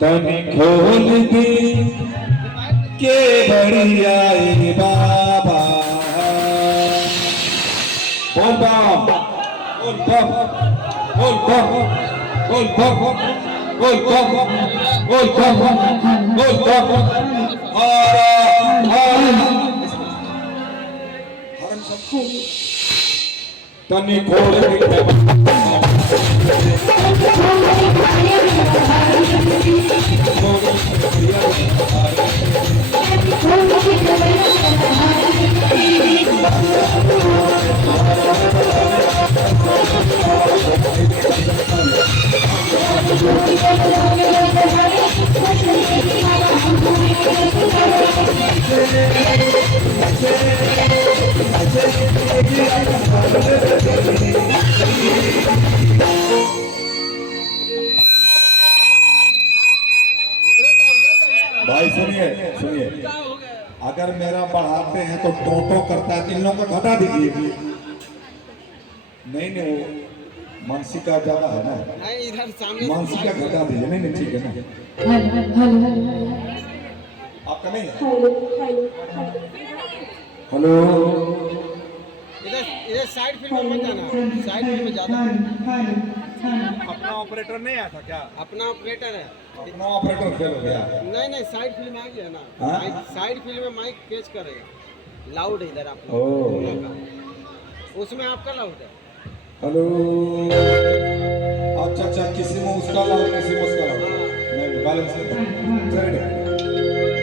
तनी खोल दी के बढ़िया बाबा बोल बम बोल बम बोल बम बोल बम बोल बम बोल बम बोल बम हरम सबको तनी खोल दी भाई सुनिए सुनिए, अगर मेरा बढ़ाते हैं तो टोटो करता है, इन लोगों को घटा दीजिए। नहीं नहीं, वो मानसिका ज्यादा है ना, मानसिका घटा दीजिए। नहीं नहीं ठीक है ना, आपका नहीं है। हेलो, इधर साइड फील्ड में मत आना, साइड फील्ड में ज्यादा। अपना ऑपरेटर नहीं आया था क्या? अपना ऑपरेटर है, अपना ऑपरेटर फेल हो गया। नहीं नहीं, साइड फील्ड में आ गया ना, साइड फील्ड में माइक कैच करेगा, लाउड है इधर आप दोनों का, उसमें आपका लाउड है। हेलो, अच्छा अच्छा, किसी में उसका लाउड, किसी में उसका लाउड। मैं बैलेंस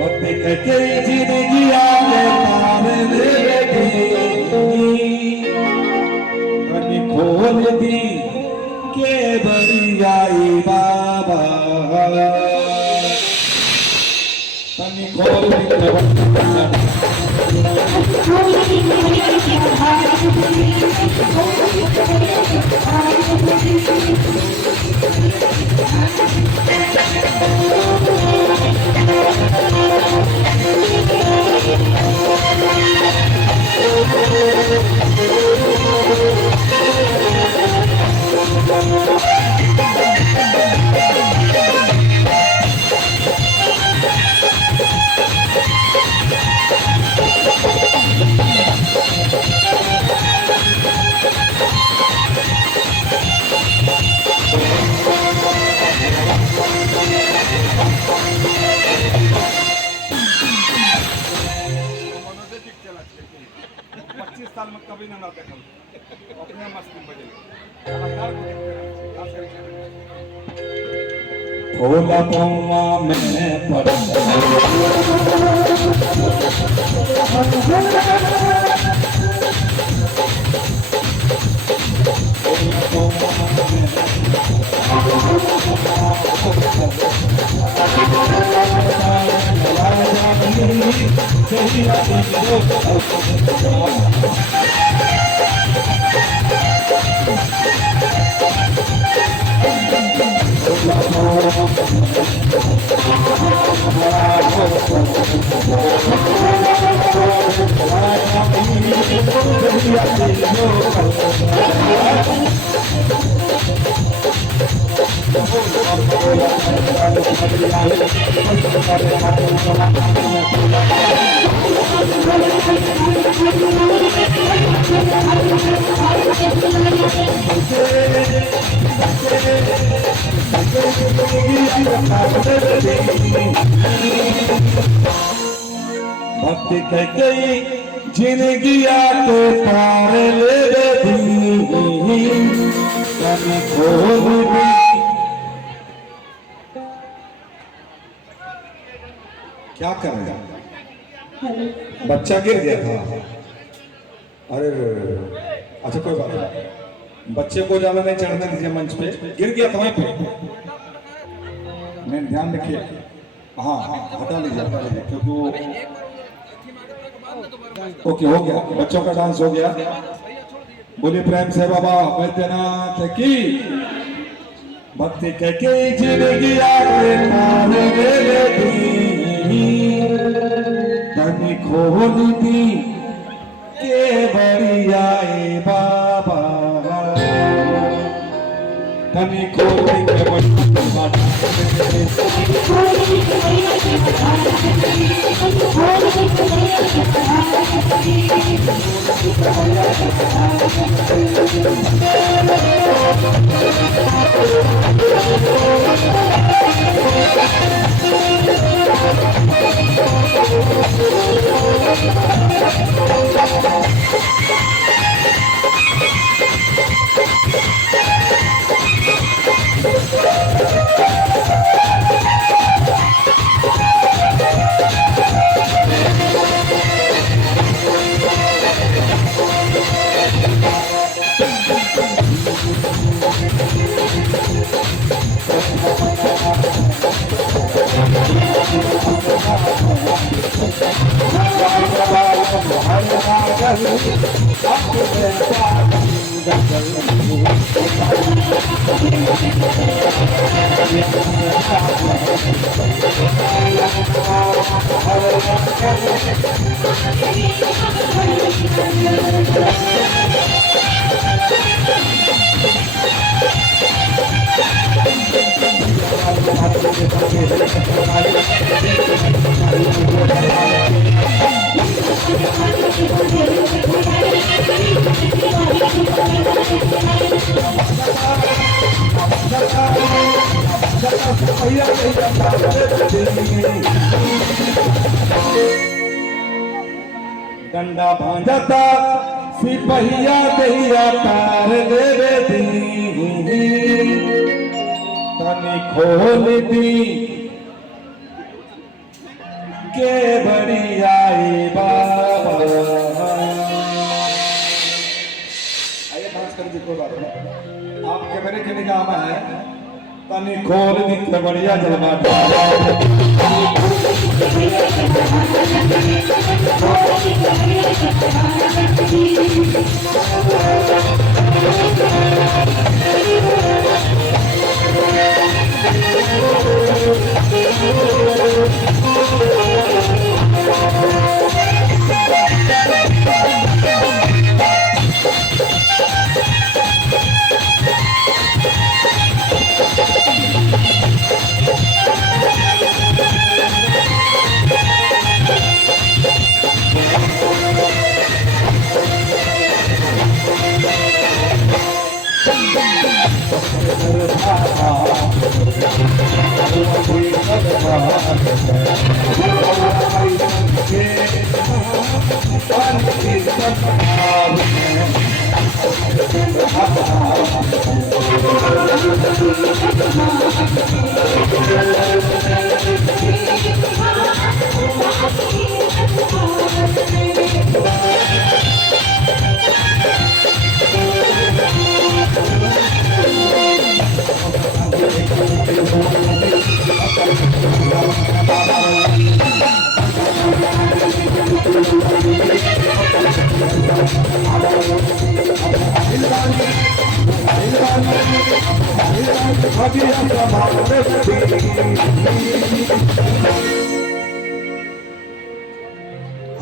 भक्ति के जिंदगी आगे पार लेगी, कनी खोल दी के बरियाई बाबा, कनी खोल दी साल में कभी ना देखा, अपने मस्ती बजे भोला पौवा में पड़ भक्ति कह गई जिंदगी आके पार ले दी, कभी खोल दी। क्या कर रहे हैं? बच्चा गिर गया था। अरे अच्छा कोई बात नहीं, बच्चे को ज्यादा नहीं चढ़ने दीजिए मंच पे, गिर गया था वहीं पे। नहीं ध्यान रखिए, हाँ हाँ हटा लीजिए क्योंकि वो ओके हो गया, बच्चों का डांस हो गया। बोलिए प्रेम से बाबा बैद्यनाथ की। भक्ति के जिंदगी आगे पार ले दी, तनी खोल दी के बढ़िया ए बाबा तनी खोल के डंडा भांजता सिपहिया दहिया तार देवे दी तनी खोल दी के बढ़िया ए बाबा। आइए डांस कर कोई बात नहीं, आप कैमरे के निगाह में है तनी खोल दी के बढ़िया जलवा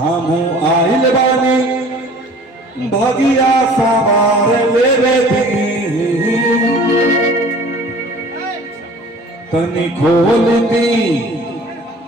हम आइल बानी भगिया सवार लेवे दी तनी खोल दी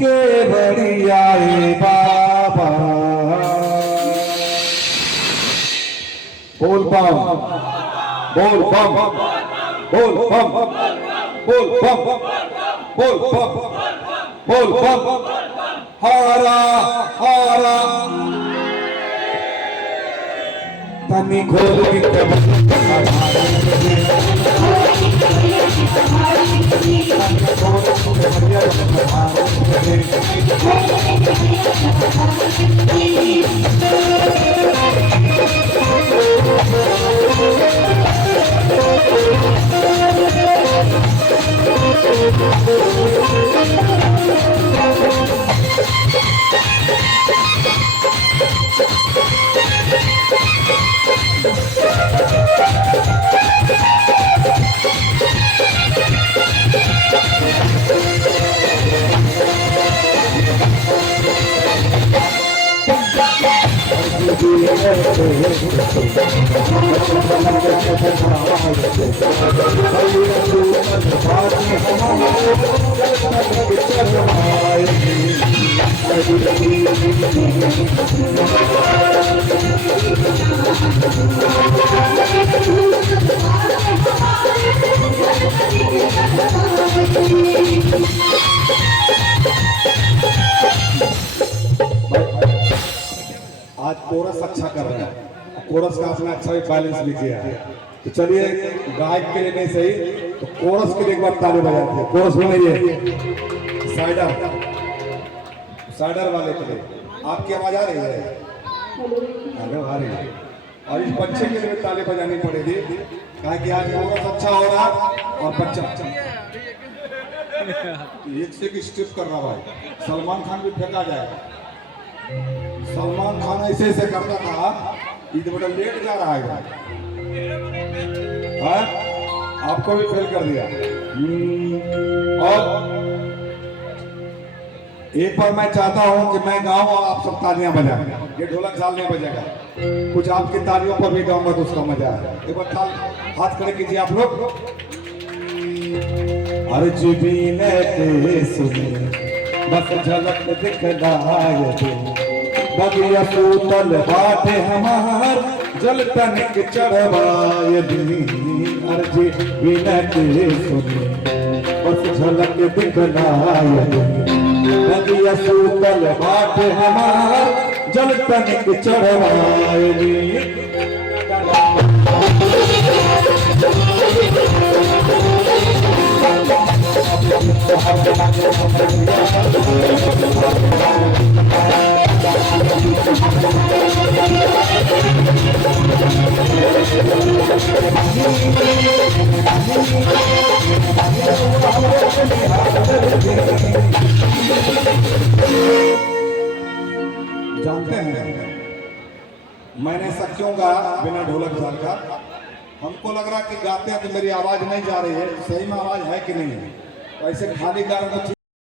के बढ़िया ए बाबा। बोल बम बोल बम बोल बम बोल बम बोल बम बोल बम हारा हारा तनी खोल के आज कोरस अच्छा कर रहा है, कोरस का अपना अच्छा भी बैलेंस भी किया है। तो चलिए गायक के लिए नहीं सही तो कोरस के लिए एक बार ताली बजाते हैं। कोरस बनाइए साइडर साइडर वाले के लिए। आपकी आवाज आ रही है? हेलो आ रही है। और इस बच्चे के लिए ताली बजानी पड़ेगी कहा कि आज कोरस अच्छा हो रहा और बच्चा अच्छा एक से एक स्टेप कर रहा भाई। सलमान खान भी फेंका जाएगा। सलमान खान ऐसे ऐसे करता था ये तो बड़ा लेट जा रहा है। हाँ? आपको भी फेल कर दिया। और एक बार मैं चाहता हूं कि मैं गाऊं और आप सब तालियां बजाएं। ये ढोलक साल नहीं बजेगा, कुछ आपकी तालियों पर भी गाऊंगा तो उसका मजा है। एक बार ताल हाथ खड़े कीजिए आप लोग। अर्ज भी ने सुने बस झलक दिखलाए दे, बगिया सूतल बाटे हमार जल तनिक चढ़वाए दी। अर्ज विनती सुने बस झलक दिखलाए दे, बगिया सूतल बाटे हमार जल तनिक चढ़वाए दी। जानते हैं मैंने ऐसा क्यों गाया बिना ढोलक झाल का? हमको लग रहा कि गाते हैं तो मेरी आवाज नहीं जा रही है, सही में आवाज है कि नहीं है। तो ऐसे खाली गा रहे